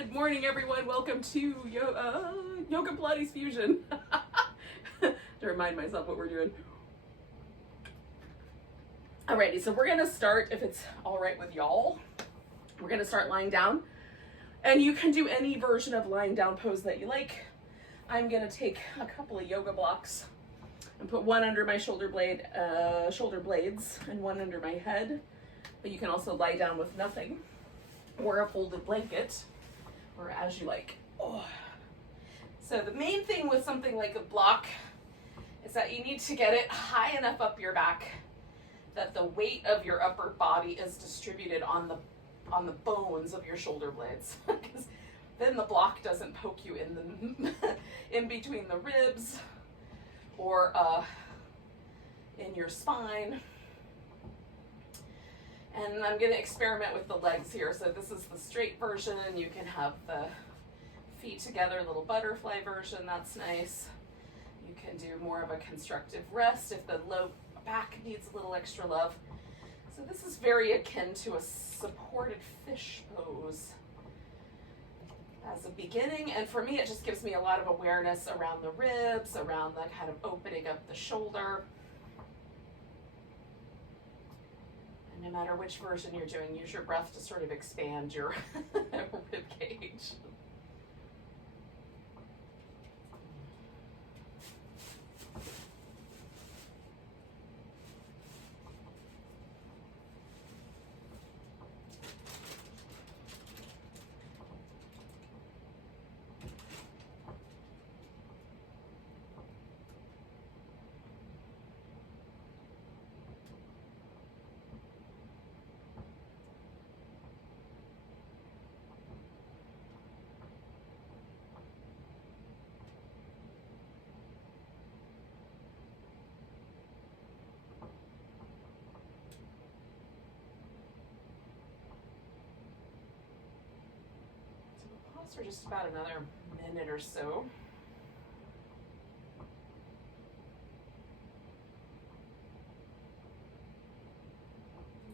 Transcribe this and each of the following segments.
Good morning, everyone. Welcome to Yoga Pilates Fusion. To remind myself what we're doing. Alrighty, so we're gonna start, if it's all right with y'all, we're gonna start lying down. And you can do any version of lying down pose that you like. I'm gonna take a couple of yoga blocks and put one under my shoulder blades and one under my head. But you can also lie down with nothing, or a folded blanket, or as you like. Oh. So the main thing with something like a block is that you need to get it high enough up your back that the weight of your upper body is distributed on the bones of your shoulder blades. Because then the block doesn't poke you in the in between the ribs or in your spine. And I'm going to experiment with the legs here. So this is the straight version. You can have the feet together, little butterfly version. That's nice. You can do more of a constructive rest if the low back needs a little extra love. So this is very akin to a supported fish pose as a beginning. And for me, it just gives me a lot of awareness around the ribs, around the kind of opening up the shoulder. No matter which version you're doing, use your breath to sort of expand your rib cage. For just about another minute or so.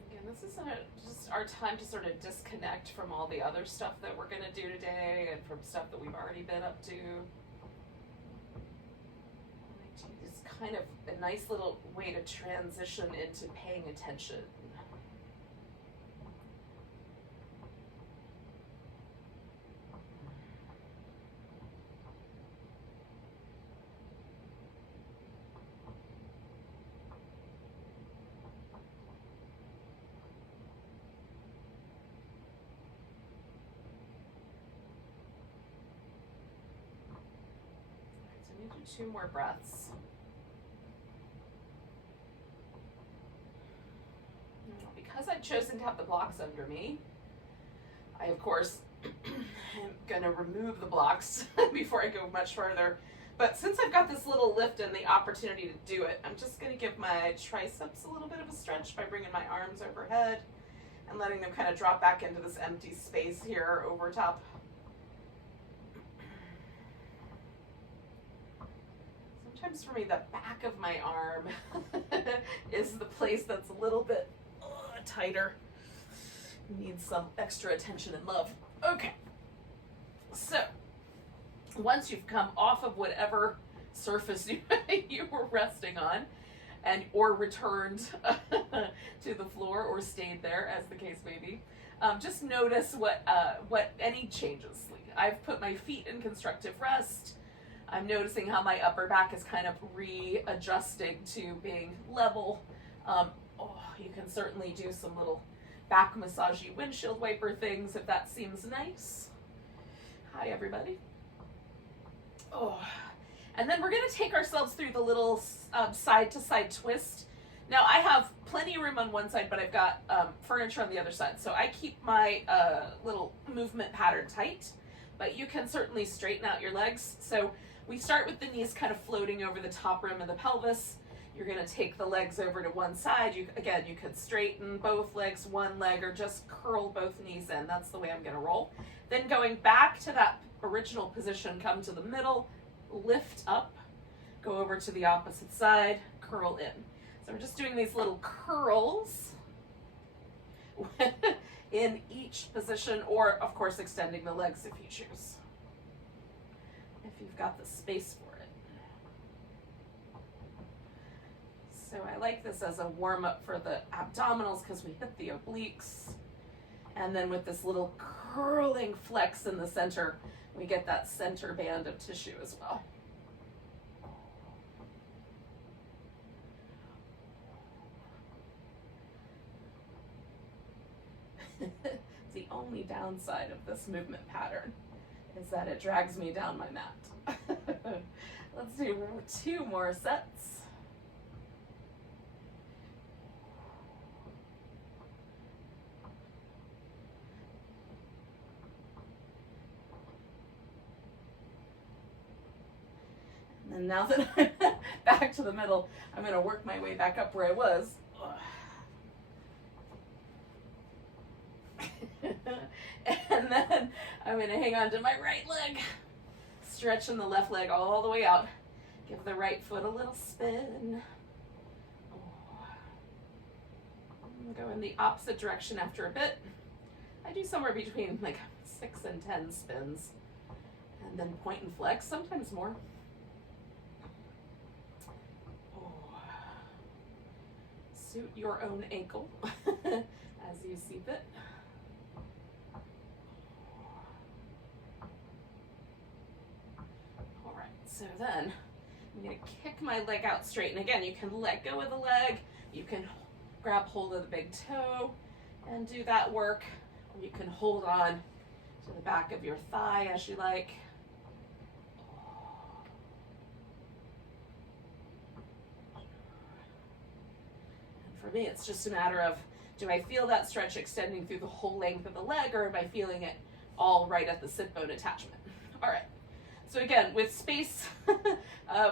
Again, this is just our time to sort of disconnect from all the other stuff that we're going to do today and from stuff that we've already been up to. It's kind of a nice little way to transition into paying attention. Two more breaths. Now, because I've chosen to have the blocks under me, I of course am going to remove the blocks before I go much further. But since I've got this little lift and the opportunity to do it, I'm just going to give my triceps a little bit of a stretch by bringing my arms overhead and letting them kind of drop back into this empty space here over top. Sometimes for me, the back of my arm is the place that's a little bit tighter. Needs some extra attention and love. Okay. So, once you've come off of whatever surface you were resting on, and or returned to the floor or stayed there, as the case may be, just notice what any changes. I've put my feet in constructive rest. I'm noticing how my upper back is kind of readjusting to being level. You can certainly do some little back massagey windshield wiper things if that seems nice. Hi, everybody. And then we're going to take ourselves through the little side-to-side twist. Now, I have plenty of room on one side, but I've got furniture on the other side. So I keep my little movement pattern tight, but you can certainly straighten out your legs. So we start with the knees kind of floating over the top rim of the pelvis. You're going to take the legs over to one side. You could straighten both legs, one leg, or just curl both knees in. That's the way I'm going to roll. Then going back to that original position, come to the middle, lift up, go over to the opposite side, curl in. So we're just doing these little curls in each position, or of course extending the legs if you choose, if you've got the space for it. So I like this as a warm-up for the abdominals because we hit the obliques. And then with this little curling flex in the center, we get that center band of tissue as well. The only downside of this movement pattern is that it drags me down my mat. Let's do 2 more sets. And now that I'm back to the middle, I'm going to work my way back up where I was. And then I'm going to hang on to my right leg, stretching the left leg all the way out. Give the right foot a little spin. Go in the opposite direction after a bit. I do somewhere between like 6 and 10 spins. And then point and flex, sometimes more. Suit your own ankle as you see fit. All right, so then I'm going to kick my leg out straight. And again, you can let go of the leg. You can grab hold of the big toe and do that work. Or you can hold on to the back of your thigh as you like. For me, it's just a matter of, do I feel that stretch extending through the whole length of the leg, or am I feeling it all right at the sit bone attachment? All right, so again, with space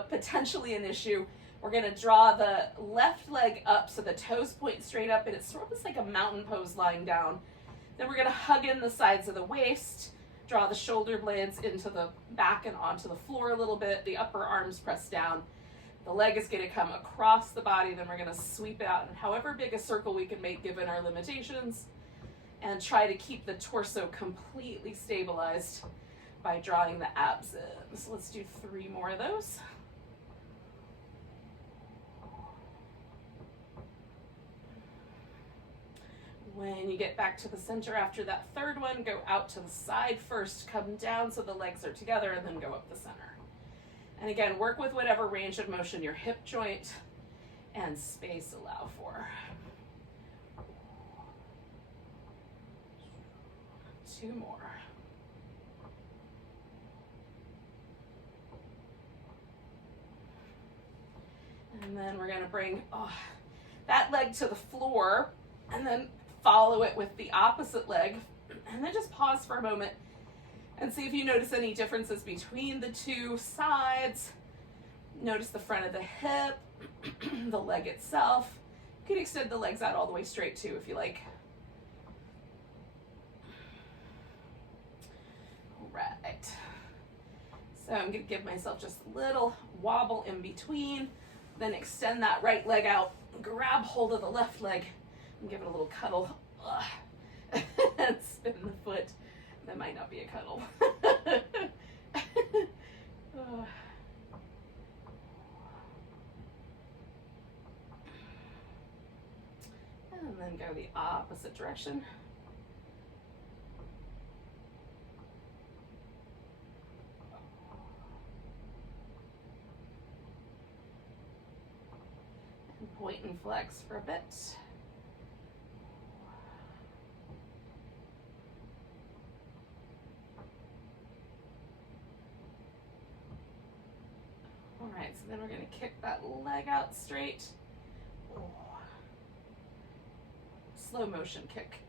potentially an issue, we're gonna draw the left leg up so the toes point straight up, and it's sort of like a mountain pose lying down. Then we're gonna hug in the sides of the waist, draw the shoulder blades into the back and onto the floor a little bit, the upper arms press down. The leg is going to come across the body, then we're going to sweep it out in however big a circle we can make given our limitations, and try to keep the torso completely stabilized by drawing the abs in. So let's do 3 more of those. When you get back to the center after that third one, go out to the side first, come down so the legs are together, and then go up the center. And again, work with whatever range of motion your hip joint and space allow for. 2 more. And then we're going to bring that leg to the floor and then follow it with the opposite leg. And then just pause for a moment and see if you notice any differences between the 2 sides. Notice the front of the hip, the leg itself. You can extend the legs out all the way straight too if you like. All right. So I'm going to give myself just a little wobble in between, then extend that right leg out, grab hold of the left leg, and give it a little cuddle. And spin the foot. That might not be a cuddle. And then go the opposite direction. And point and flex for a bit. All right, so then we're going to kick that leg out straight. Slow motion kick.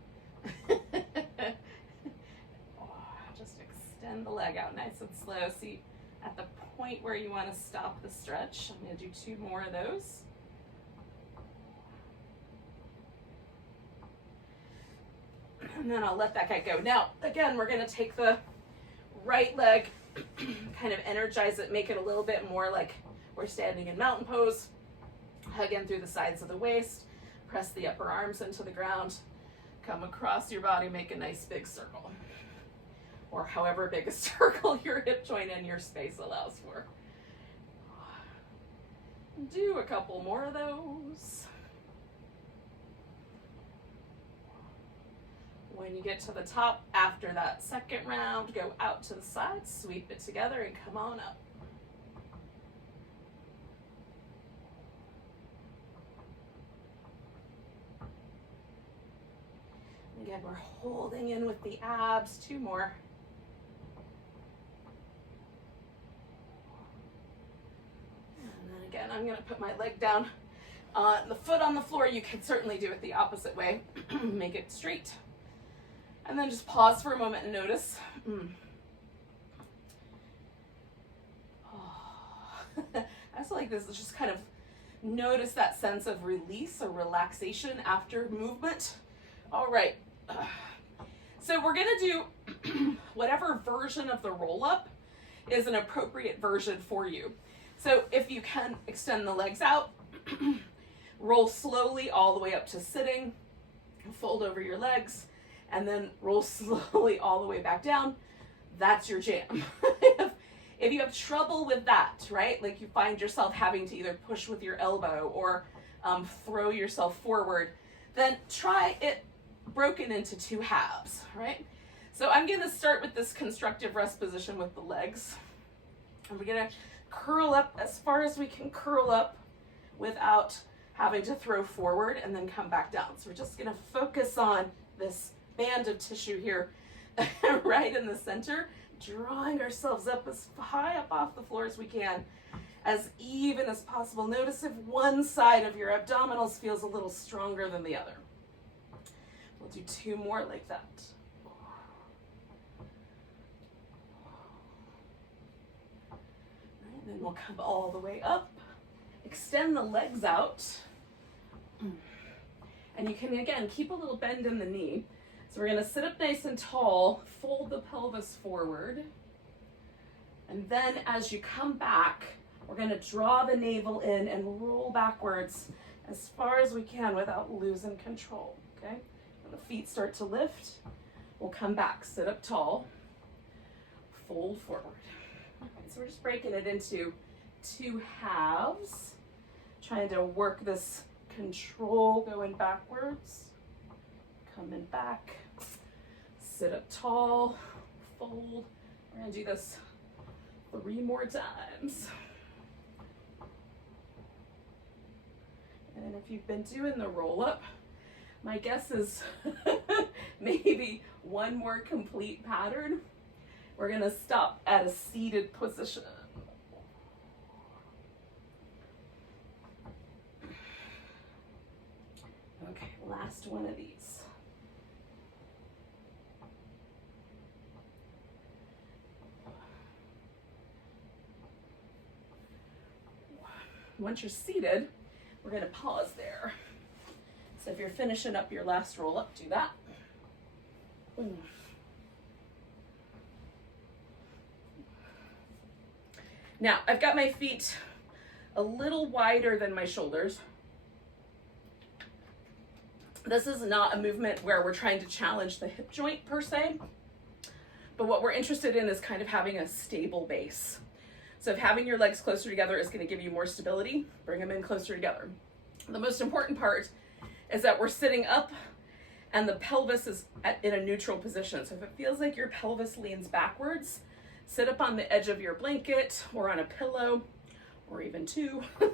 Just extend the leg out nice and slow. See, at the point where you want to stop the stretch, I'm going to do 2 more of those. And then I'll let that guy go. Now, again, we're going to take the right leg, kind of energize it, make it a little bit more like we're standing in mountain pose. Hug in through the sides of the waist, press the upper arms into the ground, Come across your body, make a nice big circle. Or however big a circle your hip joint and your space allows for. Do a couple more of those. When you get to the top, after that second round, go out to the side, sweep it together, and come on up. Again, we're holding in with the abs. 2 more. And then again, I'm going to put my leg down on the foot on the floor. You can certainly do it the opposite way. Make it straight. And then just pause for a moment and notice. Oh. I just like this. Just kind of notice that sense of release or relaxation after movement. All right. So we're going to do whatever version of the roll-up is an appropriate version for you. So if you can extend the legs out, roll slowly all the way up to sitting, fold over your legs, and then roll slowly all the way back down. That's your jam. If you have trouble with that, right? Like you find yourself having to either push with your elbow or throw yourself forward, then try it broken into 2 halves, right? So I'm going to start with this constructive rest position with the legs. And we're going to curl up as far as we can curl up without having to throw forward and then come back down. So we're just going to focus on this band of tissue here right in the center, drawing ourselves up as high up off the floor as we can, as even as possible. Notice if one side of your abdominals feels a little stronger than the other. We'll do 2 more like that. And then we'll come all the way up, extend the legs out, and you can again keep a little bend in the knee. So we're going to sit up nice and tall, fold the pelvis forward, and then as you come back, we're going to draw the navel in and roll backwards as far as we can without losing control, okay? When the feet start to lift, we'll come back, sit up tall, fold forward. Okay, so we're just breaking it into 2 halves, trying to work this control going backwards, coming back, sit up tall, fold. We're going to do this 3 more times. And if you've been doing the roll-up, my guess is maybe 1 more complete pattern. We're going to stop at a seated position. Okay, last one of these. Once you're seated, we're going to pause there. So if you're finishing up your last roll up, do that. Now, I've got my feet a little wider than my shoulders. This is not a movement where we're trying to challenge the hip joint per se, but what we're interested in is kind of having a stable base. So if having your legs closer together is going to give you more stability, bring them in closer together. The most important part is that we're sitting up and the pelvis is in a neutral position. So if it feels like your pelvis leans backwards, sit up on the edge of your blanket or on a pillow or even 2. So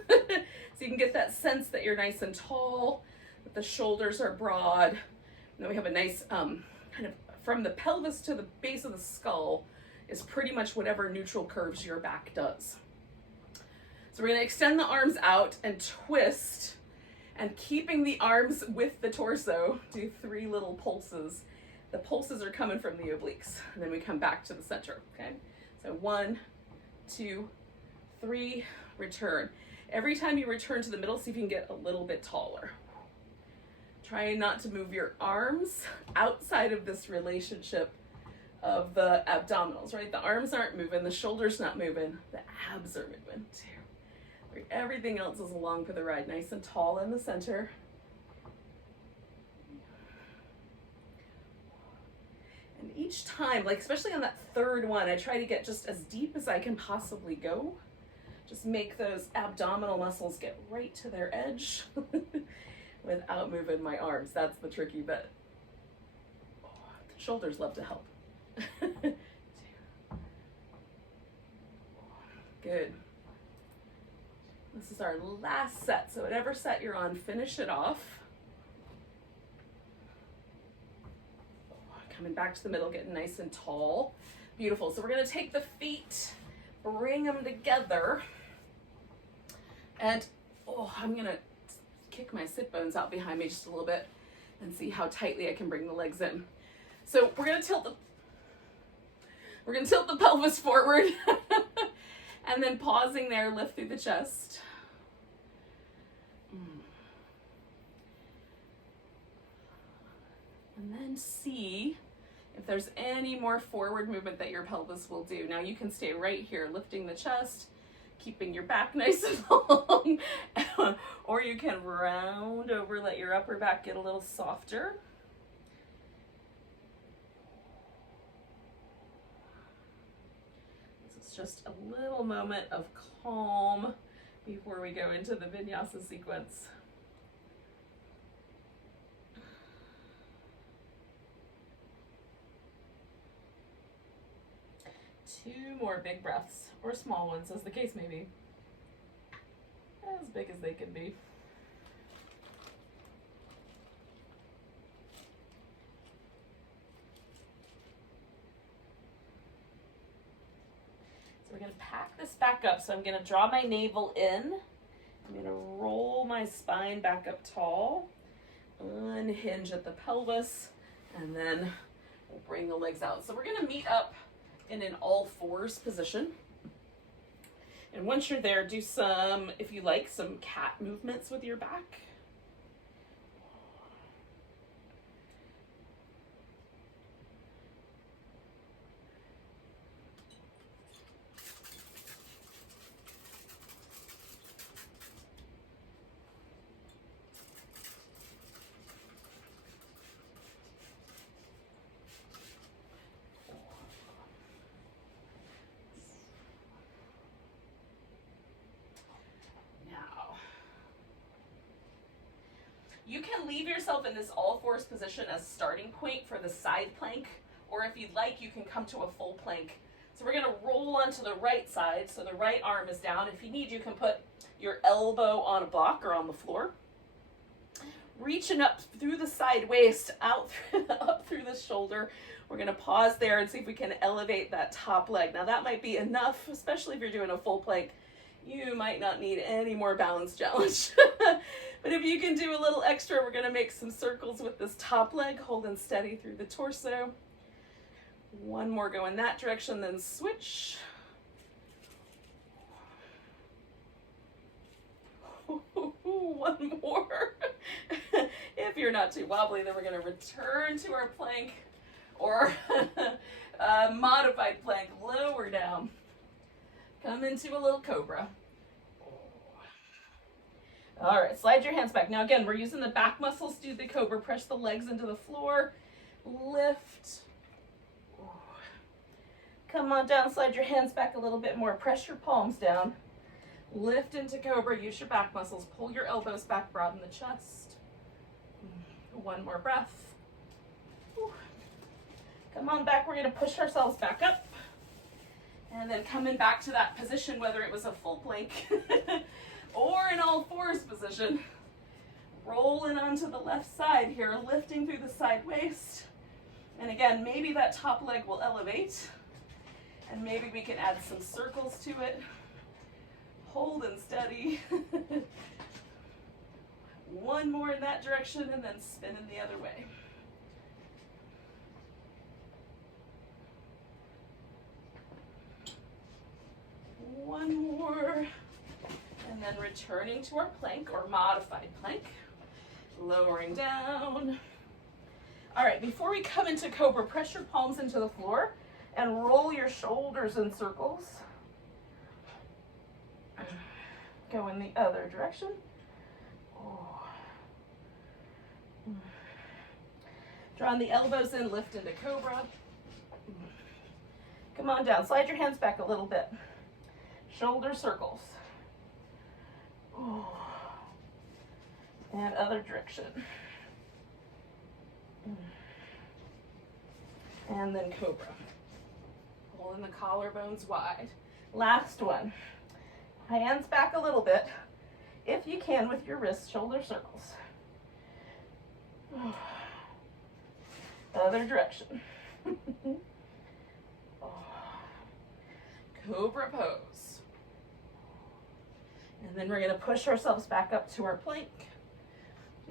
you can get that sense that you're nice and tall, that the shoulders are broad. And then we have a nice kind of from the pelvis to the base of the skull is pretty much whatever neutral curves your back does. So we're going to extend the arms out and twist, and keeping the arms with the torso, do 3 little pulses. The pulses are coming from the obliques, and then we come back to the center, okay? So 1, 2, 3, return. Every time you return to the middle, see if you can get a little bit taller. Try not to move your arms outside of this relationship of the abdominals, right? The arms aren't moving, the shoulders not moving, the abs are moving too. Everything else is along for the ride, nice and tall in the center. each time, like especially on that third one, I try to get just as deep as I can possibly go. Just make those abdominal muscles get right to their edge without moving my arms. That's the tricky bit. Oh, the shoulders love to help. Good. This is our last set. So whatever set you're on, finish it off. Coming back to the middle, getting nice and tall. Beautiful. So we're going to take the feet, bring them together. And I'm going to kick my sit bones out behind me just a little bit and see how tightly I can bring the legs in. So we're going to tilt the pelvis forward and then pausing there, lift through the chest. And then see if there's any more forward movement that your pelvis will do. Now you can stay right here, lifting the chest, keeping your back nice and long, or you can round over, let your upper back get a little softer. This is just a little moment of calm before we go into the vinyasa sequence. Two more big breaths, or small ones, as the case may be. As big as they can be. So we're going to pack this back up. So I'm going to draw my navel in. I'm going to roll my spine back up tall. Unhinge at the pelvis. And then we'll bring the legs out. So we're going to meet up in an all fours position. And once you're there, do some, if you like, some cat movements with your back. You can leave yourself in this all fours position as starting point for the side plank, or if you'd like, you can come to a full plank. So we're going to roll onto the right side, so the right arm is down. If you need, you can put your elbow on a block or on the floor. Reaching up through the side waist, out up through the shoulder. We're going to pause there and see if we can elevate that top leg. Now that might be enough, especially if you're doing a full plank. You might not need any more balance challenge. But if you can do a little extra, we're going to make some circles with this top leg, holding steady through the torso. One more go in that direction, then switch. One more. If you're not too wobbly, then we're going to return to our plank, or modified plank, lower down. Come into a little cobra. All right, slide your hands back. Now again, we're using the back muscles to do the cobra. Press the legs into the floor. Lift. Come on down, slide your hands back a little bit more. Press your palms down. Lift into cobra, use your back muscles. Pull your elbows back, broaden the chest. One more breath. Come on back, we're gonna push ourselves back up. And then coming back to that position, whether it was a full plank or an all fours position. Rolling onto the left side here, lifting through the side waist. And again, maybe that top leg will elevate. And maybe we can add some circles to it. Holding steady. One more in that direction and then spinning the other way. One more, and then returning to our plank or modified plank, lowering down. All right, before we come into cobra, press your palms into the floor and roll your shoulders in circles. Go in the other direction. Drawing the elbows in, lift into cobra. Come on down, slide your hands back a little bit. Shoulder circles. Ooh. And other direction. And then cobra. Pulling the collarbones wide. Last one. Hands back a little bit, if you can, with your wrists, shoulder circles. Other direction. Cobra pose. And then we're going to push ourselves back up to our plank.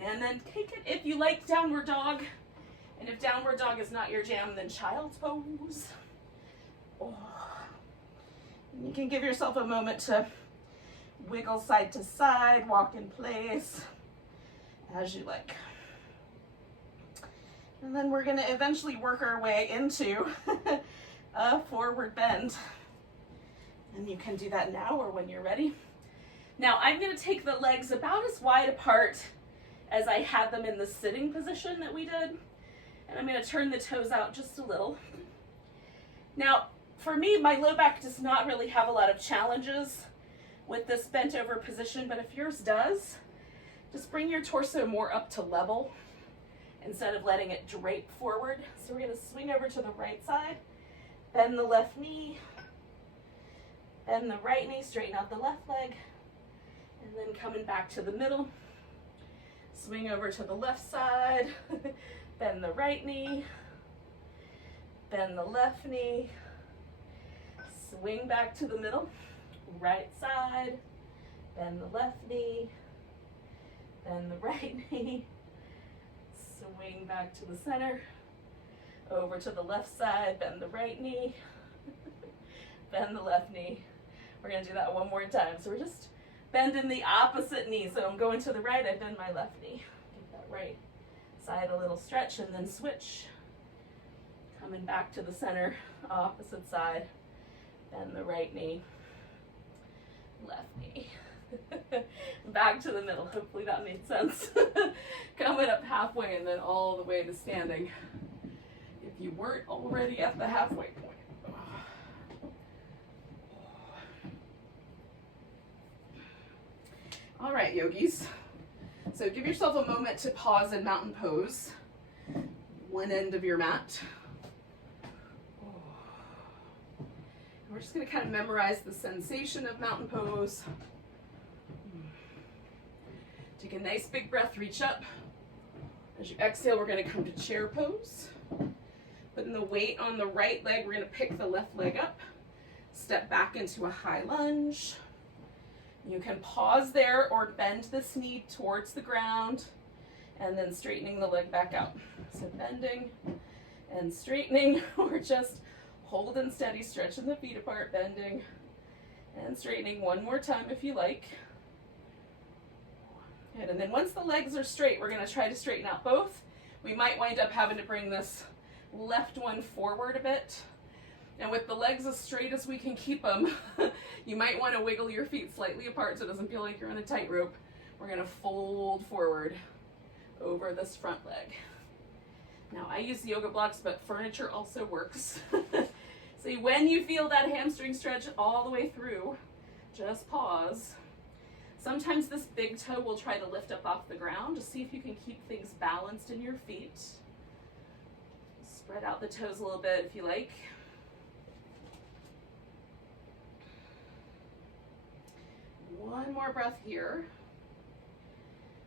And then take it, if you like, downward dog. And if downward dog is not your jam, then child's pose. Oh. You can give yourself a moment to wiggle side to side, walk in place, as you like. And then we're going to eventually work our way into a forward bend. And you can do that now or when you're ready. Now I'm going to take the legs about as wide apart as I had them in the sitting position that we did. And I'm going to turn the toes out just a little. Now, for me, my low back does not really have a lot of challenges with this bent over position, but if yours does, just bring your torso more up to level instead of letting it drape forward. So we're going to swing over to the right side, bend the left knee, bend the right knee, straighten out the left leg, and then coming back to the middle, swing over to the left side, bend the right knee, bend the left knee, swing back to the middle, right side, bend the left knee, bend the right knee, swing back to the center, over to the left side, bend the right knee, bend the left knee. We're going to do that one more time. So we're just bending the opposite knee. So I'm going to the right, I bend my left knee. Give that right side a little stretch and then switch. Coming back to the center, opposite side, bend the right knee, left knee. Back to the middle. Hopefully that made sense. Coming up halfway and then all the way to standing. If you weren't already at the halfway point. All right, yogis. So give yourself a moment to pause in mountain pose. One end of your mat. We're just going to kind of memorize the sensation of mountain pose. Take a nice big breath, reach up. As you exhale, we're going to come to chair pose. Putting the weight on the right leg, we're going to pick the left leg up. Step back into a high lunge. You can pause there or bend this knee towards the ground and then straightening the leg back out. So bending and straightening, or just holding steady, stretching the feet apart, bending and straightening one more time if you like. Good. And then once the legs are straight, we're going to try to straighten out both. We might wind up having to bring this left one forward a bit. And with the legs as straight as we can keep them, you might want to wiggle your feet slightly apart so it doesn't feel like you're on a tightrope. We're going to fold forward over this front leg. Now I use yoga blocks, but furniture also works. See, when you feel that hamstring stretch all the way through, just pause. Sometimes this big toe will try to lift up off the ground to see if you can keep things balanced in your feet. Spread out the toes a little bit if you like. One more breath here.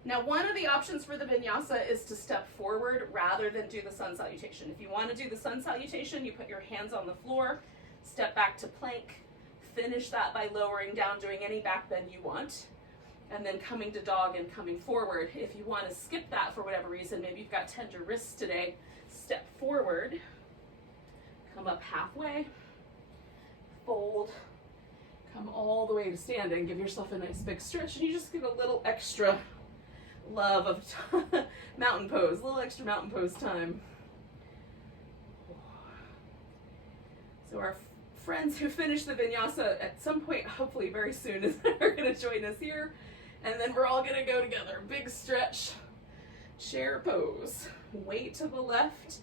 Now, one of the options for the vinyasa is to step forward rather than do the sun salutation. If you want to do the sun salutation, you put your hands on the floor, step back to plank, finish that by lowering down, doing any back bend you want, and then coming to dog and coming forward. If you want to skip that for whatever reason, maybe you've got tender wrists today, step forward, come up halfway, fold, come all the way to standing, give yourself a nice big stretch, and you just get a little extra love of mountain pose, a little extra mountain pose time. So our friends who finish the vinyasa at some point, hopefully very soon, are going to join us here, and then we're all going to go together. Big stretch, chair pose, weight to the left,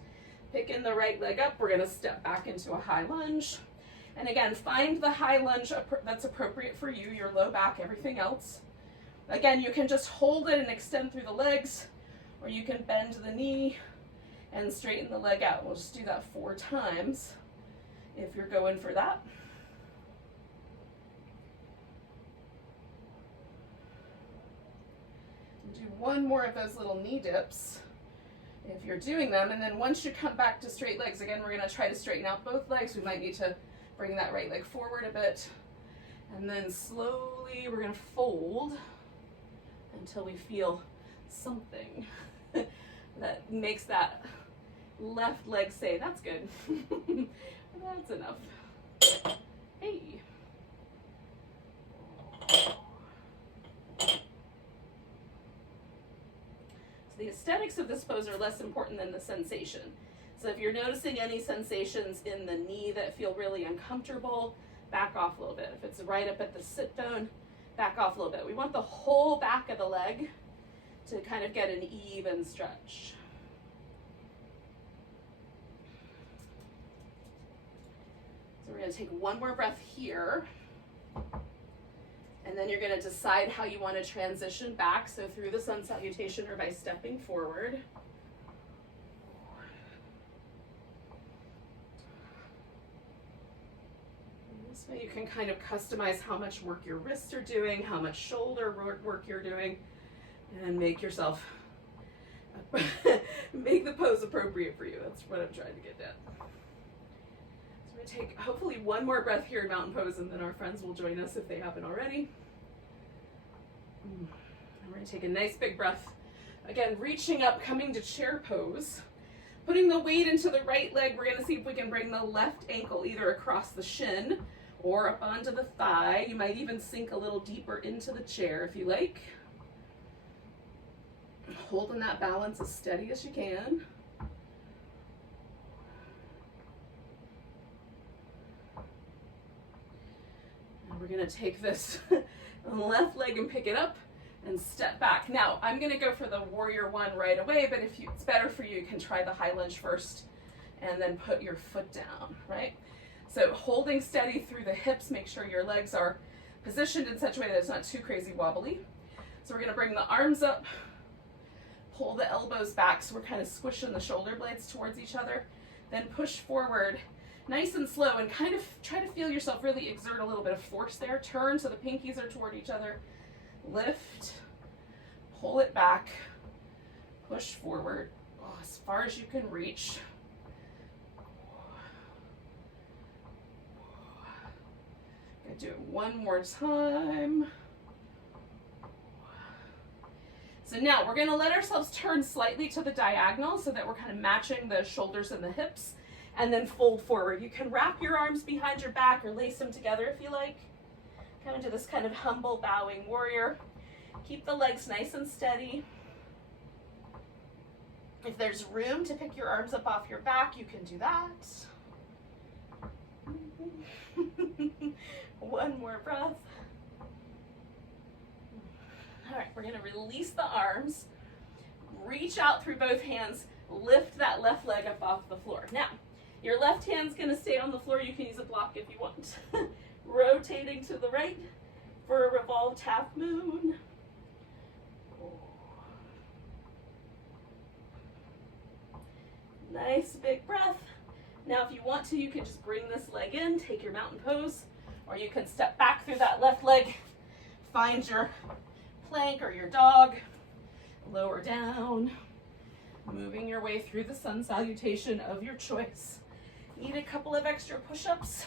picking the right leg up. We're going to step back into a high lunge, And again, find the high lunge that's appropriate for you, your low back, everything else. Again, you can just hold it and extend through the legs, or you can bend the knee and straighten the leg out. We'll just do that 4 times if you're going for that. Do 1 more of those little knee dips if you're doing them, and then once you come back to straight legs, again, we're going to try to straighten out both legs. We might need to bring that right leg forward a bit, and then slowly we're going to fold until we feel something that makes that left leg say, that's good. That's enough. Hey. The aesthetics of this pose are less important than the sensation. So if you're noticing any sensations in the knee that feel really uncomfortable, back off a little bit. If it's right up at the sit bone, back off a little bit. We want the whole back of the leg to kind of get an even stretch. So we're going to take 1 more breath here. And then you're going to decide how you want to transition back, so through the sun salutation or by stepping forward. And this way you can kind of customize how much work your wrists are doing, how much shoulder work you're doing, and make yourself, make the pose appropriate for you. That's what I'm trying to get at. So we're going to take hopefully 1 more breath here in mountain pose, and then our friends will join us if they haven't already. And we're going to take a nice big breath. Again, reaching up, coming to chair pose. Putting the weight into the right leg, we're going to see if we can bring the left ankle either across the shin or up onto the thigh. You might even sink a little deeper into the chair if you like. Holding that balance as steady as you can. And we're going to take this left leg and pick it up and step back. Now, I'm going to go for the warrior 1 right away, but if it's better for you, you can try the high lunge first and then put your foot down, right? So holding steady through the hips, make sure your legs are positioned in such a way that it's not too crazy wobbly. So we're going to bring the arms up, pull the elbows back, so we're kind of squishing the shoulder blades towards each other, then push forward nice and slow, and kind of try to feel yourself really exert a little bit of force there. Turn so the pinkies are toward each other. Lift, pull it back, push forward as far as you can reach. Gonna do it 1 more time. So now we're gonna let ourselves turn slightly to the diagonal so that we're kind of matching the shoulders and the hips, and then fold forward. You can wrap your arms behind your back or lace them together if you like. Come into this kind of humble bowing warrior. Keep the legs nice and steady. If there's room to pick your arms up off your back, you can do that. 1 more breath. All right, we're going to release the arms, reach out through both hands, lift that left leg up off the floor. Now, your left hand's going to stay on the floor. You can use a block if you want. Rotating to the right for a revolved half moon. Nice big breath. Now, if you want to, you can just bring this leg in, take your mountain pose, or you can step back through that left leg, find your plank or your dog, lower down, moving your way through the sun salutation of your choice. Need a couple of extra push-ups?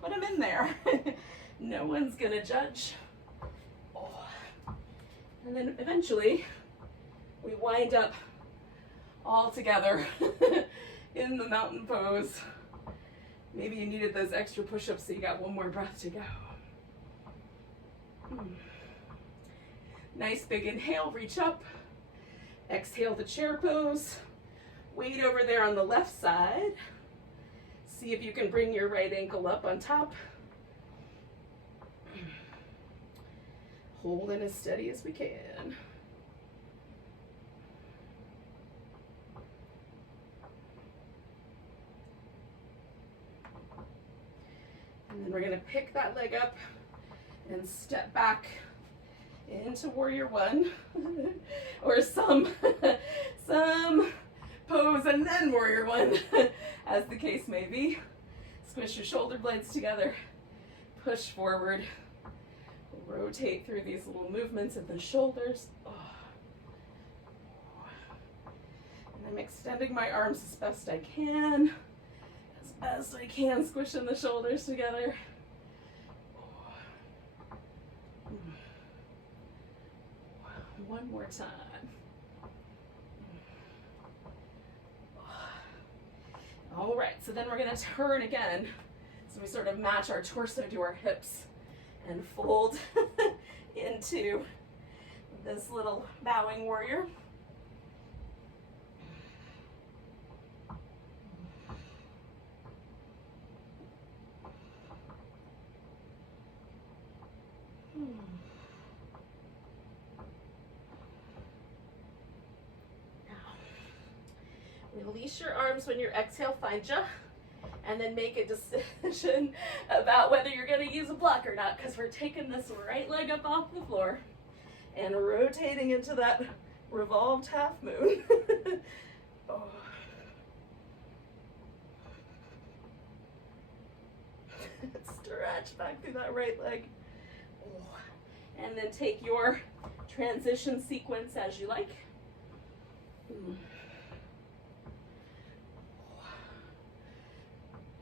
Put them in there. No one's gonna judge. Oh. And then eventually we wind up all together in the mountain pose. Maybe you needed those extra push-ups so you got 1 more breath to go. Nice big inhale, reach up. Exhale the chair pose. Weight over there on the left side. See if you can bring your right ankle up on top. Holding as steady as we can. And then we're gonna pick that leg up and step back into warrior one, or some pose and then warrior one, as the case may be. Squish your shoulder blades together, push forward, rotate through these little movements of the shoulders. And I'm extending my arms as best I can, squishing the shoulders together. One more time. All right, so then we're gonna turn again. So we sort of match our torso to our hips and fold into this little bowing warrior. Release your arms when your exhale finds you, and then make a decision about whether you're going to use a block or not, because we're taking this right leg up off the floor and rotating into that revolved half moon. Oh. Stretch back through that right leg. Oh. And then take your transition sequence as you like.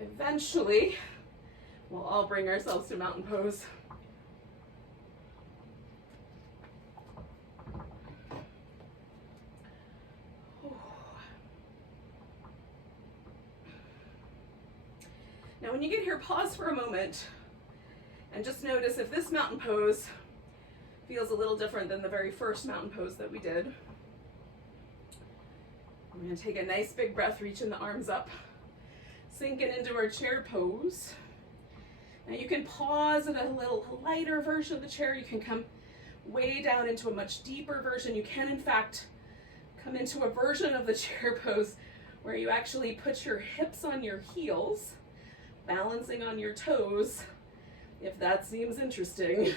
Eventually, we'll all bring ourselves to mountain pose. Now, when you get here, pause for a moment and just notice if this mountain pose feels a little different than the very first mountain pose that we did. We're going to take a nice big breath, reaching the arms up, sinking into our chair pose. Now you can pause in a little lighter version of the chair. You can come way down into a much deeper version. You can, in fact, come into a version of the chair pose where you actually put your hips on your heels, balancing on your toes, if that seems interesting.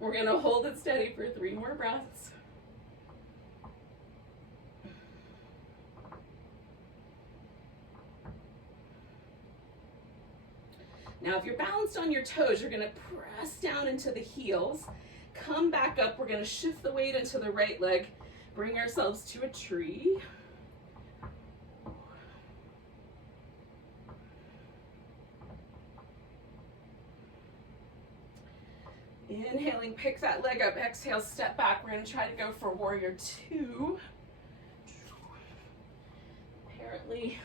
We're going to hold it steady for 3 more breaths. Now, if you're balanced on your toes, you're going to press down into the heels, come back up. We're going to shift the weight into the right leg, bring ourselves to a tree. Inhaling, pick that leg up. Exhale, step back. We're going to try to go for warrior 2. Apparently,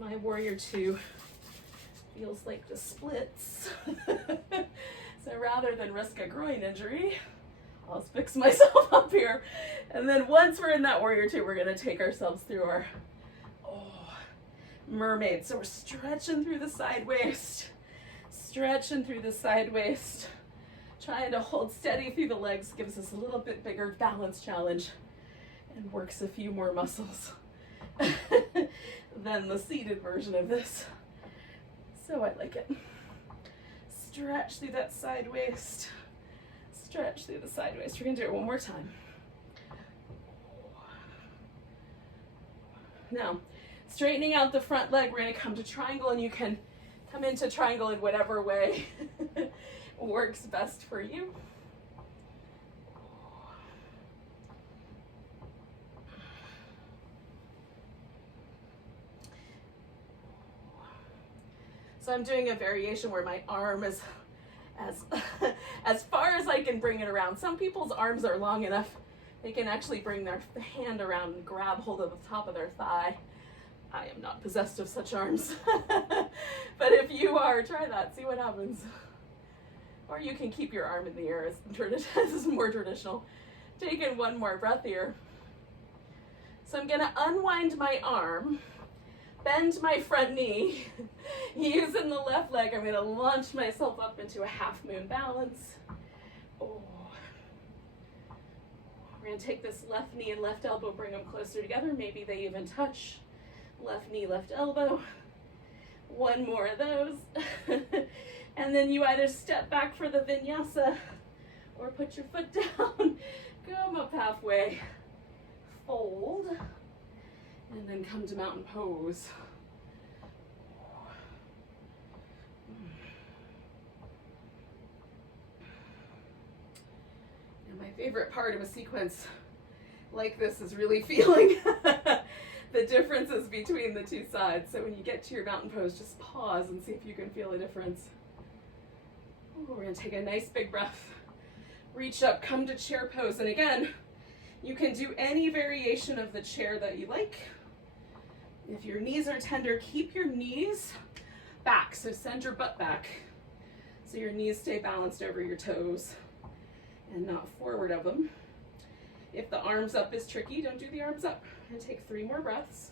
my warrior 2 feels like the splits. So rather than risk a groin injury, I'll fix myself up here. And then once we're in that warrior 2, we're going to take ourselves through our mermaid. So we're stretching through the side waist, stretching through the side waist, trying to hold steady through the legs, gives us a little bit bigger balance challenge and works a few more muscles than the seated version of this. So I like it. Stretch through that side waist. Stretch through the side waist. We're going to do it one more time. Now, straightening out the front leg, we're going to come to triangle, and you can come into triangle in whatever way works best for you. So I'm doing a variation where my arm is as far as I can bring it around. Some people's arms are long enough they can actually bring their hand around and grab hold of the top of their thigh. I am not possessed of such arms. But if you are, try that, see what happens. Or you can keep your arm in the air, this is more traditional. Take in one more breath here. So I'm gonna unwind my arm, bend my front knee, using the left leg, I'm gonna launch myself up into a half moon balance. Oh. We're gonna take this left knee and left elbow, bring them closer together, maybe they even touch. Left knee, left elbow. One more of those. And then you either step back for the vinyasa or put your foot down, come up halfway, fold, and then come to mountain pose. And my favorite part of a sequence like this is really feeling the differences between the two sides. So when you get to your mountain pose, just pause and see if you can feel a difference. Ooh, we're gonna take a nice big breath. Reach up, come to chair pose. And again, you can do any variation of the chair that you like. If your knees are tender, keep your knees back. So send your butt back so your knees stay balanced over your toes and not forward of them. If the arms up is tricky, don't do the arms up. And take 3 more breaths.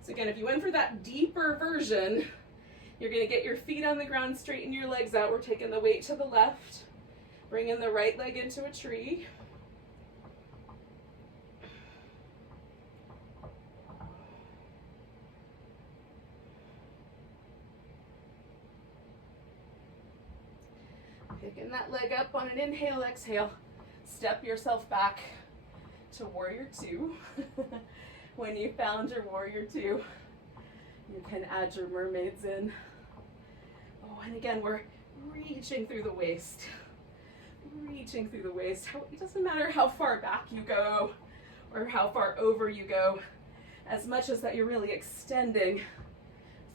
So again, if you went for that deeper version, you're gonna get your feet on the ground, straighten your legs out. We're taking the weight to the left, bringing the right leg into a tree. Picking that leg up on an inhale, exhale. Step yourself back to warrior 2. When you found your warrior 2, you can add your mermaids in. Oh, and again, we're reaching through the waist. Reaching through the waist. It doesn't matter how far back you go or how far over you go, as much as that you're really extending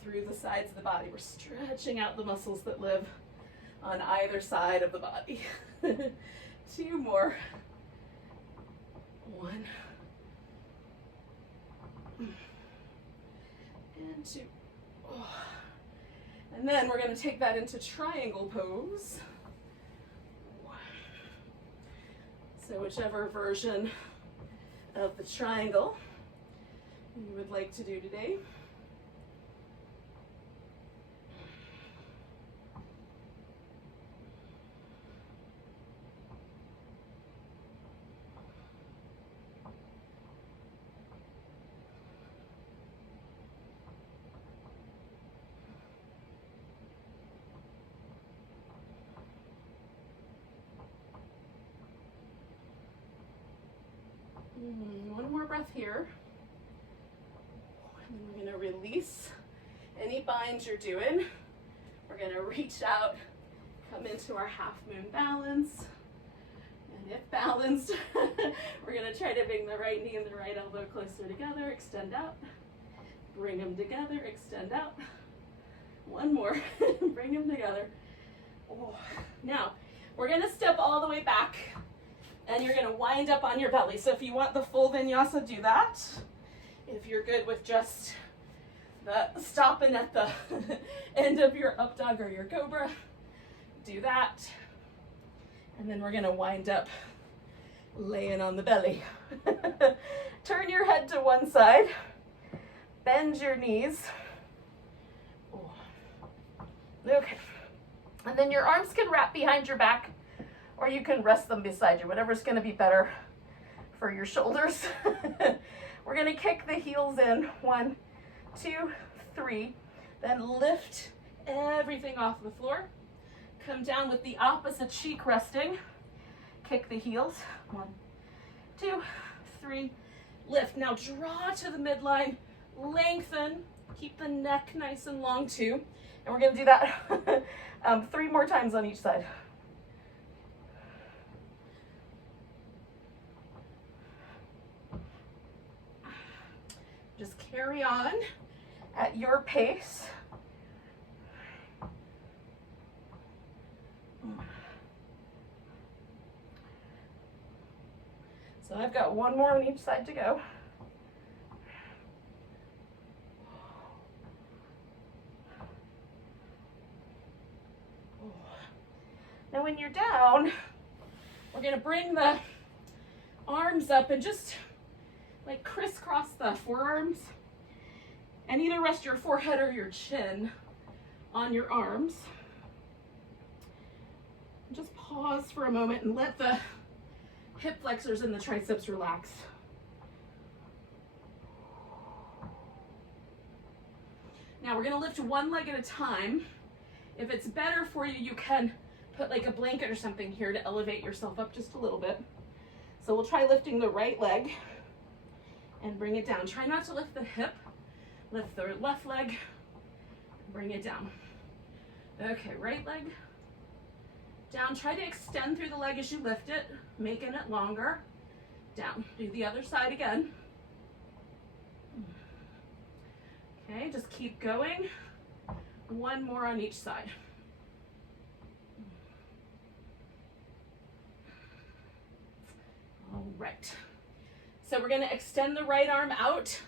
through the sides of the body. We're stretching out the muscles that live on either side of the body. 2 more. 1. And 2. Oh. And then we're going to take that into triangle pose. So whichever version of the triangle you would like to do today. One more breath here. And then we're going to release any bind you're doing. We're going to reach out, come into our half moon balance. And if balanced, we're going to try to bring the right knee and the right elbow closer together. Extend out. Bring them together. Extend out. One more. Bring them together. Oh. Now, we're going to step all the way back. And you're going to wind up on your belly. So if you want the full vinyasa, do that. If you're good with just the stopping at the end of your up dog or your cobra, do that. And then we're going to wind up laying on the belly. Turn your head to one side. Bend your knees. Oh. Okay. And then your arms can wrap behind your back, or you can rest them beside you, whatever's going to be better for your shoulders. We're going to kick the heels in. 1, 2, 3. Then lift everything off the floor. Come down with the opposite cheek resting. Kick the heels. 1, 2, 3. Lift. Now draw to the midline. Lengthen. Keep the neck nice and long too. And we're going to do that 3 more times on each side. Just carry on at your pace. So I've got 1 more on each side to go. Now when you're down, we're going to bring the arms up and just like crisscross the forearms, and either rest your forehead or your chin on your arms. Just pause for a moment and let the hip flexors and the triceps relaxed. Now we're gonna lift one leg at a time. If it's better for you, you can put like a blanket or something here to elevate yourself up just a little bit. So we'll try lifting the right leg and bring it down. Try not to lift the hip. Lift the left leg, bring it down. Okay, right leg down. Try to extend through the leg as you lift it, making it longer. Down. Do the other side again. Okay, just keep going. One more on each side. All right. So we're going to extend the right arm out,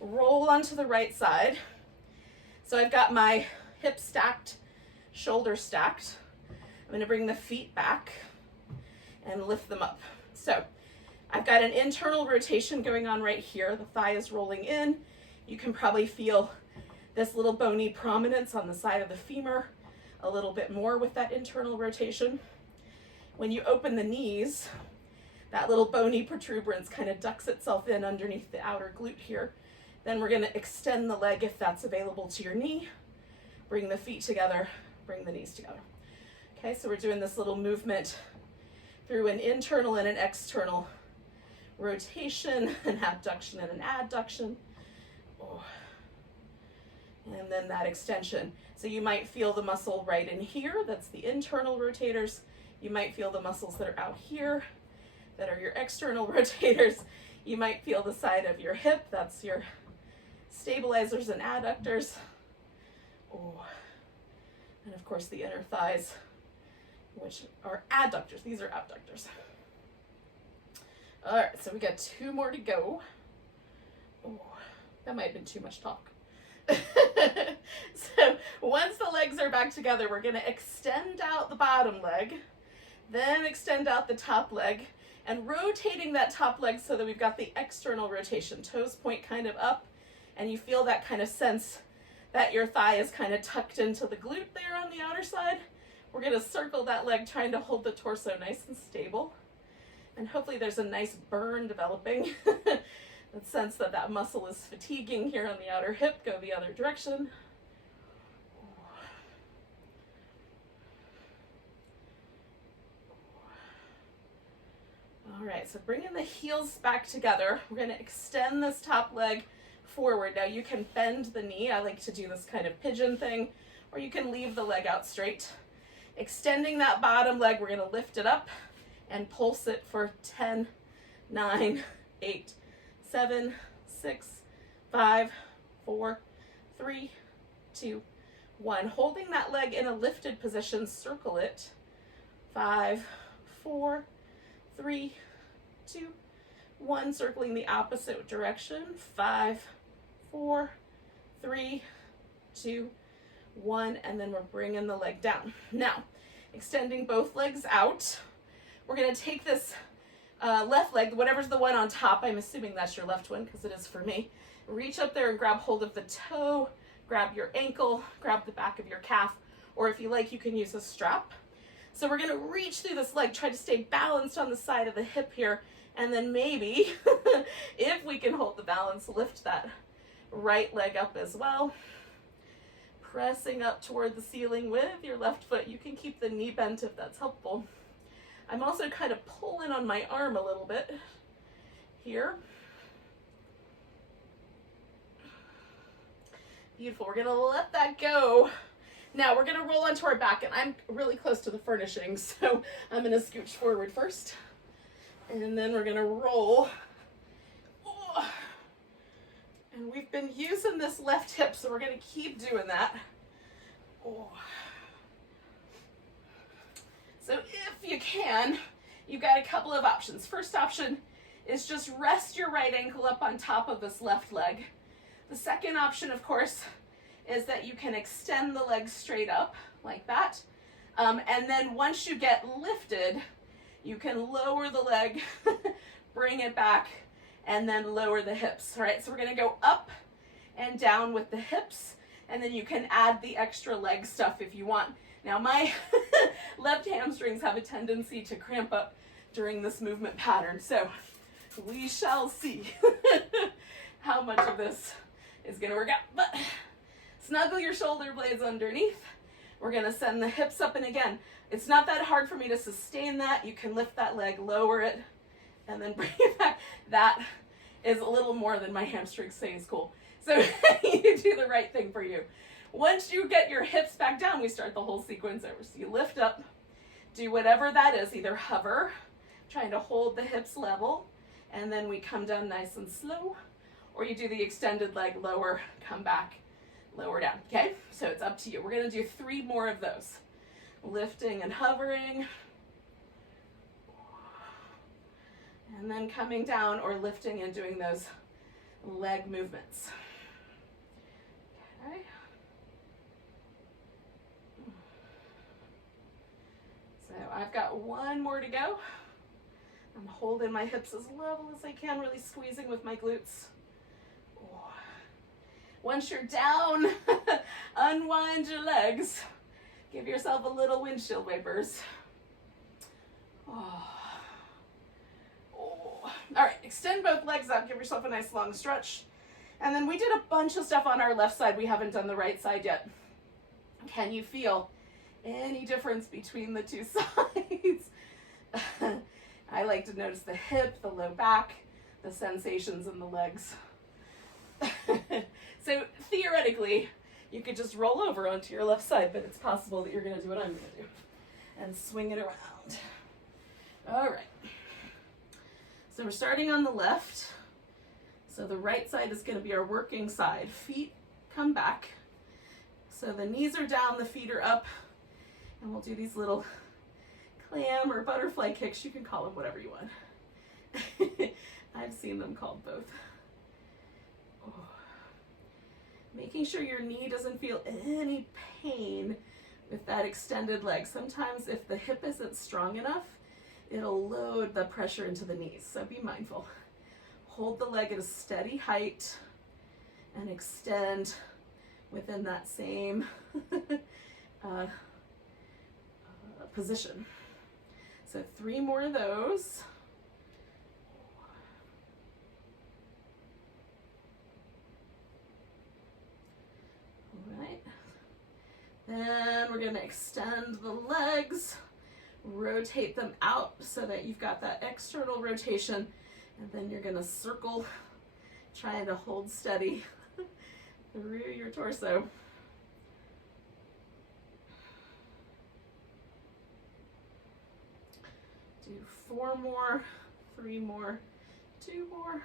roll onto the right side. So I've got my hips stacked, shoulders stacked. I'm going to bring the feet back and lift them up. So I've got an internal rotation going on right here. The thigh is rolling in. You can probably feel this little bony prominence on the side of the femur a little bit more with that internal rotation. When you open the knees, that little bony protuberance kind of ducks itself in underneath the outer glute here. Then we're going to extend the leg if that's available to your knee. Bring the feet together, bring the knees together. Okay, so we're doing this little movement through an internal and an external rotation, an abduction and an adduction. Oh. And then that extension. So you might feel the muscle right in here, that's the internal rotators. You might feel the muscles that are out here, that are your external rotators. You might feel the side of your hip, that's your stabilizers and adductors. Oh. And of course the inner thighs, which are adductors. These are abductors. All right, so we got 2 more to go. Oh, that might have been too much talk. So once the legs are back together, we're going to extend out the bottom leg, then extend out the top leg, and rotating that top leg so that we've got the external rotation. Toes point kind of up, and you feel that kind of sense that your thigh is kind of tucked into the glute there on the outer side. We're going to circle that leg, trying to hold the torso nice and stable. And hopefully there's a nice burn developing. The sense that that muscle is fatiguing here on the outer hip. Go the other direction. All right, so bringing the heels back together, we're going to extend this top leg forward. Now you can bend the knee. I like to do this kind of pigeon thing, or you can leave the leg out straight. Extending that bottom leg, we're going to lift it up and pulse it for 10, 9, 8, 7, 6, 5, 4, 3, 2, 1. Holding that leg in a lifted position, circle it. 5, 4, 3, 2, 1. Circling the opposite direction. 5, 4, 3, 2, 1. And then we're bringing the leg down. Now, extending both legs out. We're going to take this left leg, whatever's the one on top, I'm assuming that's your left one because it is for me. Reach up there and grab hold of the toe, grab your ankle, grab the back of your calf, or if you like, you can use a strap. So we're going to reach through this leg, try to stay balanced on the side of the hip here, and then maybe, if we can hold the balance, lift that right leg up as well. Pressing up toward the ceiling with your left foot. You can keep the knee bent if that's helpful. I'm also kind of pulling on my arm a little bit here. Beautiful. We're going to let that go. Now we're going to roll onto our back, and I'm really close to the furnishings, so I'm going to scooch forward first. And then we're going to roll. Oh. And we've been using this left hip, so we're going to keep doing that. Oh. So if you can, you've got a couple of options. First option is just rest your right ankle up on top of this left leg. The second option, of course, is that you can extend the leg straight up like that. And then once you get lifted, you can lower the leg, bring it back, and then lower the hips. All right, so we're going to go up and down with the hips, and then you can add the extra leg stuff if you want. Now my left hamstrings have a tendency to cramp up, during this movement pattern. So we shall see how much of this is going to work out. But snuggle your shoulder blades underneath. We're going to send the hips up, and again, it's not that hard for me to sustain that. You can lift that leg, lower it, and then bring it back. That is a little more than my hamstrings say is cool. So you do the right thing for you. Once you get your hips back down, we start the whole sequence over. So you lift up, do whatever that is, either hover, trying to hold the hips level, and then we come down nice and slow, or you do the extended leg, lower, come back, lower down, okay? So it's up to you. We're gonna do 3 more of those. Lifting and hovering, and then coming down or lifting and doing those leg movements. Okay. So I've got 1 more to go. I'm holding my hips as level as I can, really squeezing with my glutes. Once you're down, unwind your legs. Give yourself a little windshield wipers. Oh. All right, extend both legs up. Give yourself a nice long stretch. And then we did a bunch of stuff on our left side. We haven't done the right side yet. Can you feel any difference between the 2 sides? I like to notice the hip, the low back, the sensations in the legs. So theoretically, you could just roll over onto your left side, but it's possible that you're going to do what I'm going to do and swing it around. All right. So we're starting on the left. So the right side is going to be our working side. Feet come back. So the knees are down, the feet are up, and we'll do these little clam or butterfly kicks. You can call them whatever you want. I've seen them called both. Oh. Making sure your knee doesn't feel any pain with that extended leg. Sometimes if the hip isn't strong enough, it'll load the pressure into the knees, so be mindful. Hold the leg at a steady height and extend within that same position. So 3 more of those. All right. Then we're going to extend the legs, rotate them out so that you've got that external rotation, and then you're going to circle, trying to hold steady through your torso. Do 4 more, 3 more, 2 more,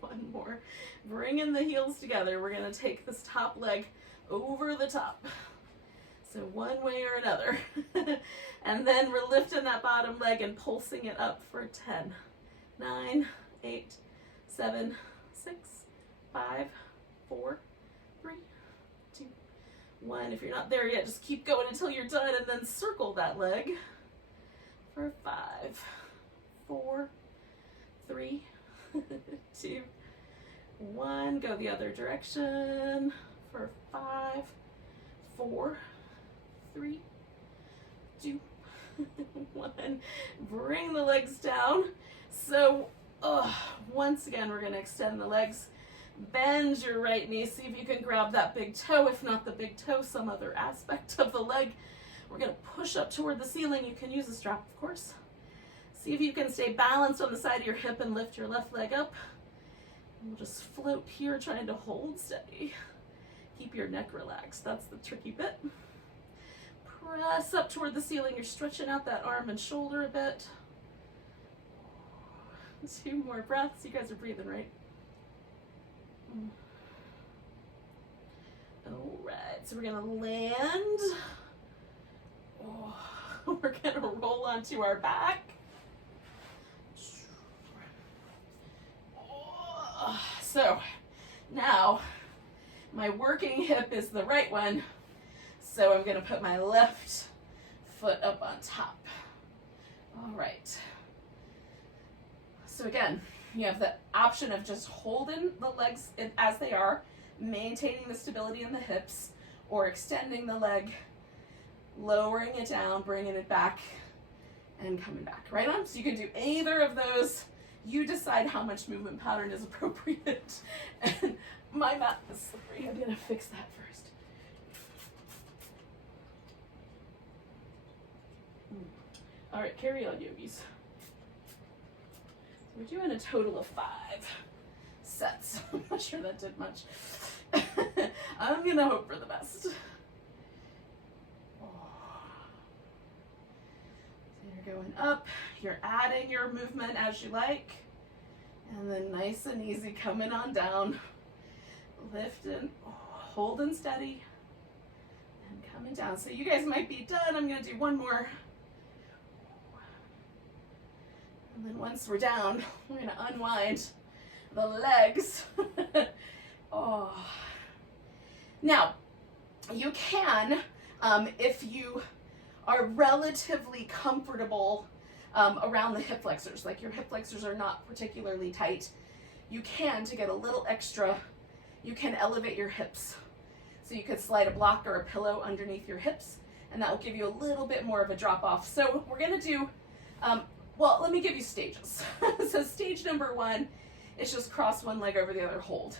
1 more. Bring in the heels together. We're going to take this top leg over the top. So one way or another. And then we're lifting that bottom leg and pulsing it up for 10, 9, 8, 7, 6, 5, 4, 3, 2, 1. If you're not there yet, just keep going until you're done, and then circle that leg for 5, 4, 3, 2, 1. Go the other direction for 5, 4, 3, 2, 1. Bring the legs down. So once again, we're going to extend the legs. Bend your right knee. See if you can grab that big toe. If not the big toe, some other aspect of the leg. We're going to push up toward the ceiling. You can use a strap, of course. See if you can stay balanced on the side of your hip and lift your left leg up. We'll just float here, trying to hold steady. Keep your neck relaxed. That's the tricky bit. Press up toward the ceiling. You're stretching out that arm and shoulder a bit. 2 more breaths. You guys are breathing, right? All right, so we're gonna land. We're gonna roll onto our back. So now my working hip is the right one. So I'm going to put my left foot up on top. All right. So again, you have the option of just holding the legs as they are, maintaining the stability in the hips, or extending the leg, lowering it down, bringing it back, and coming back. Right on? So you can do either of those. You decide how much movement pattern is appropriate. And my mat is slippery. I'm gonna fix that first. All right, carry on, yogis. We're doing a total of 5 sets. I'm not sure that did much. I'm gonna hope for the best. So you're going up, you're adding your movement as you like, and then nice and easy coming on down, lifting, holding steady, and coming down. So you guys might be done. I'm gonna do one more. And then once we're down, we're gonna unwind the legs. Oh. Now, you can, if you are relatively comfortable around the hip flexors, like your hip flexors are not particularly tight, you can, to get a little extra, you can elevate your hips. So you could slide a block or a pillow underneath your hips, and that will give you a little bit more of a drop off. So we're gonna do, well, let me give you stages. So stage number 1 is just cross one leg over the other, hold.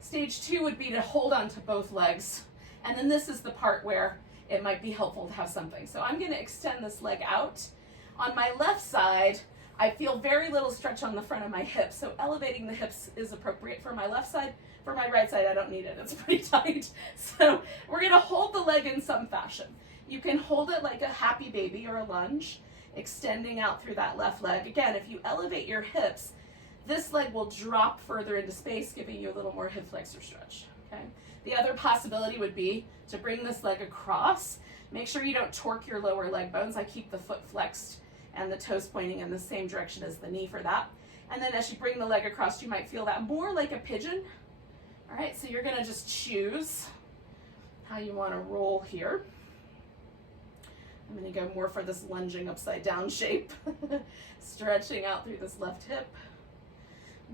Stage 2 would be to hold on to both legs. And then this is the part where it might be helpful to have something. So I'm gonna extend this leg out. On my left side, I feel very little stretch on the front of my hips, so elevating the hips is appropriate for my left side. For my right side, I don't need it, it's pretty tight. So we're gonna hold the leg in some fashion. You can hold it like a happy baby or a lunge, extending out through that left leg. Again, if you elevate your hips, this leg will drop further into space, giving you a little more hip flexor stretch, okay? The other possibility would be to bring this leg across. Make sure you don't torque your lower leg bones. I keep the foot flexed and the toes pointing in the same direction as the knee for that. And then as you bring the leg across, you might feel that more like a pigeon. All right, so you're gonna just choose how you wanna roll here. I'm gonna go more for this lunging upside down shape. Stretching out through this left hip.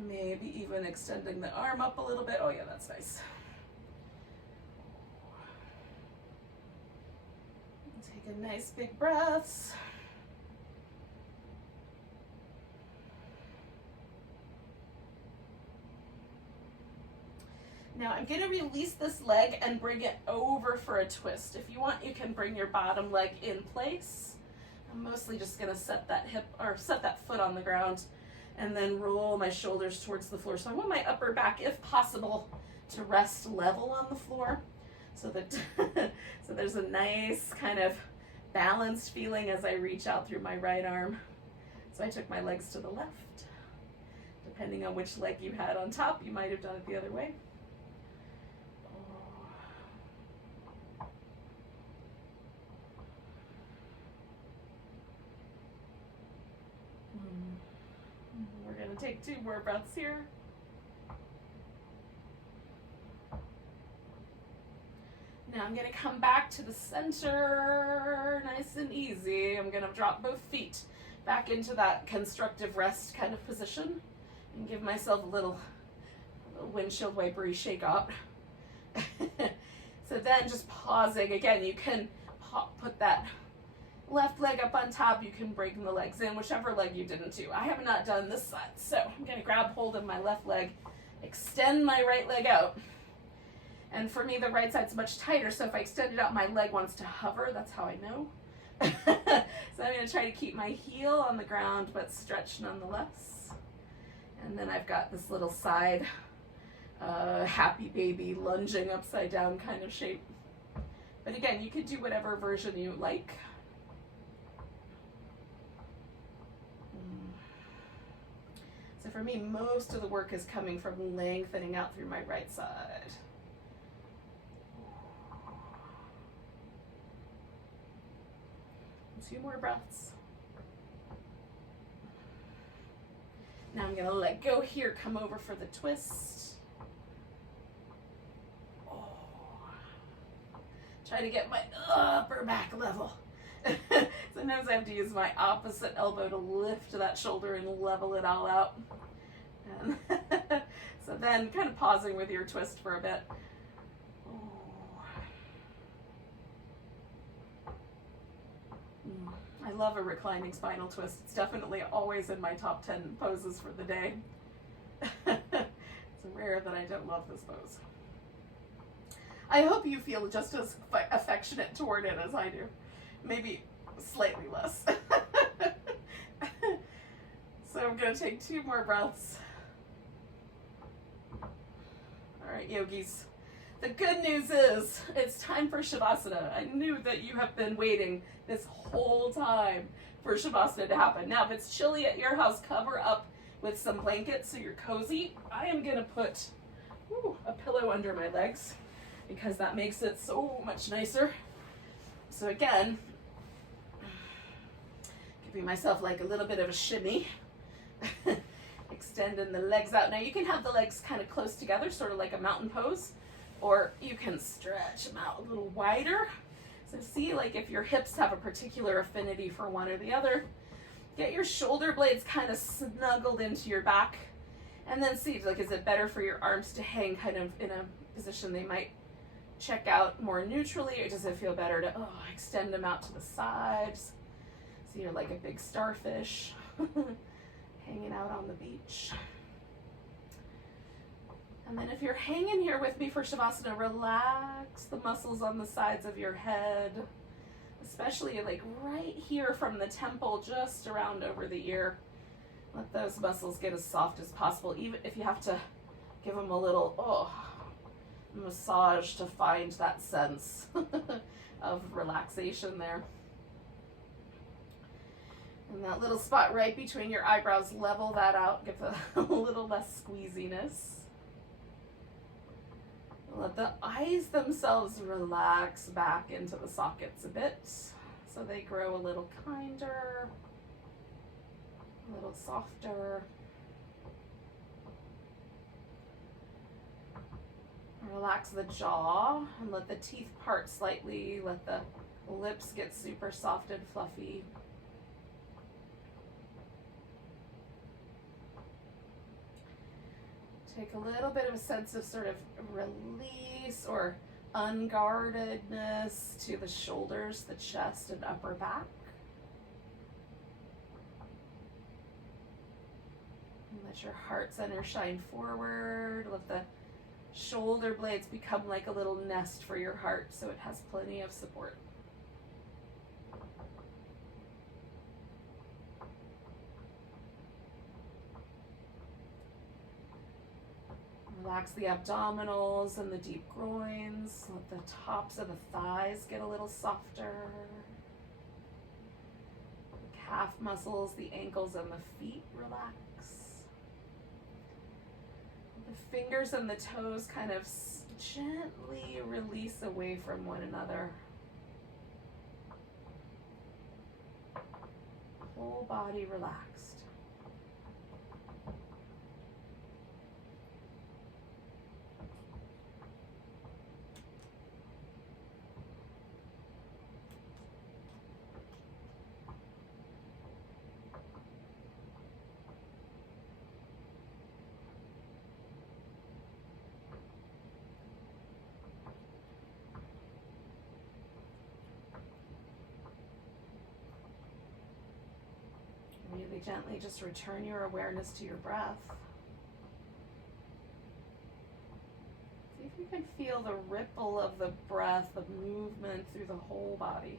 Maybe even extending the arm up a little bit. Oh yeah, that's nice. Take a nice big breaths. Now I'm gonna release this leg and bring it over for a twist. If you want, you can bring your bottom leg in place. I'm mostly just gonna set that hip or set that foot on the ground and then roll my shoulders towards the floor. So I want my upper back, if possible, to rest level on the floor so that so there's a nice kind of balanced feeling as I reach out through my right arm. So I took my legs to the left. Depending on which leg you had on top, you might have done it the other way. We're gonna take 2 more breaths here. Now I'm gonna come back to the center, nice and easy. I'm gonna drop both feet back into that constructive rest kind of position and give myself a little windshield wipery shake out. So then just pausing, again, you can put that left leg up on top, you can bring the legs in, whichever leg you didn't do. I have not done this side, so I'm gonna grab hold of my left leg, extend my right leg out. And for me, the right side's much tighter, so if I extend it out, my leg wants to hover, that's how I know. So I'm gonna try to keep my heel on the ground, but stretch nonetheless. And then I've got this little side happy baby lunging upside down kind of shape. But again, you could do whatever version you like. So for me, most of the work is coming from lengthening out through my right side. Two more breaths. Now I'm gonna let go here, come over for the twist. Oh. Try to get my upper back level. Sometimes I have to use my opposite elbow to lift that shoulder and level it all out. And so then kind of pausing with your twist for a bit. I love a reclining spinal twist. It's definitely always in my top 10 poses for the day. It's rare that I don't love this pose. I hope you feel just as affectionate toward it as I do. Maybe slightly less. So I'm going to take 2 more breaths. All right, yogis. The good news is it's time for Shavasana. I knew that you have been waiting this whole time for Shavasana to happen. Now, if it's chilly at your house, cover up with some blankets so you're cozy. I am going to put a pillow under my legs because that makes it so much nicer. So again, giving myself like a little bit of a shimmy. Extending the legs out. Now you can have the legs kind of close together, sort of like a mountain pose, or you can stretch them out a little wider. So see, like if your hips have a particular affinity for one or the other, get your shoulder blades kind of snuggled into your back, and then see, like, is it better for your arms to hang kind of in a position they might check out more neutrally, or does it feel better to extend them out to the sides? So you're like a big starfish. Hanging out on the beach. And then if you're hanging here with me for Shavasana, relax the muscles on the sides of your head, especially like right here from the temple, just around over the ear. Let those muscles get as soft as possible, even if you have to give them a little massage to find that sense of relaxation there. And that little spot right between your eyebrows, level that out, give it a little less squeeziness. Let the eyes themselves relax back into the sockets a bit so they grow a little kinder, a little softer. Relax the jaw and let the teeth part slightly, let the lips get super soft and fluffy. Take a little bit of a sense of sort of release or unguardedness to the shoulders, the chest, and upper back. And let your heart center shine forward. Let the shoulder blades become like a little nest for your heart so it has plenty of support. Relax the abdominals and the deep groins. Let the tops of the thighs get a little softer. The calf muscles, the ankles, and the feet relax. The fingers and the toes kind of gently release away from one another. Whole body relaxed. Really gently just return your awareness to your breath. See if you can feel the ripple of the breath, the movement through the whole body.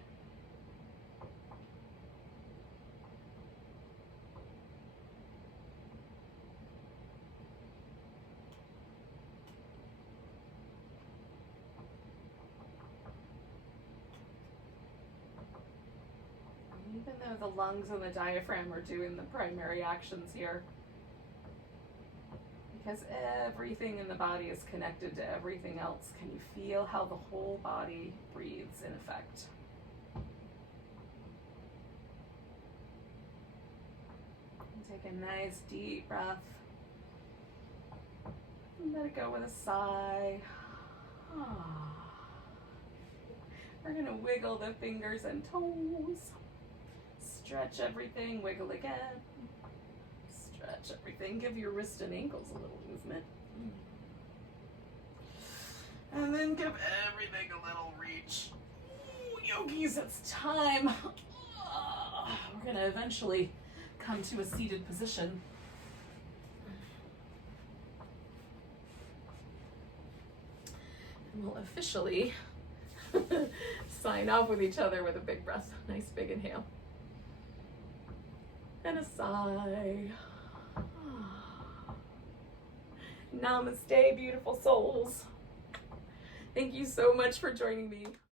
Even though the lungs and the diaphragm are doing the primary actions here, because everything in the body is connected to everything else, can you feel how the whole body breathes in effect? And take a nice deep breath. And let it go with a sigh. We're going to wiggle the fingers and toes. Stretch everything, wiggle again. Stretch everything, give your wrist and ankles a little movement. And then give everything a little reach. Ooh, yogis, it's time. we're gonna eventually come to a seated position. And we'll officially sign off with each other with a big breath. Nice big inhale. And a sigh. Namaste, beautiful souls. Thank you so much for joining me.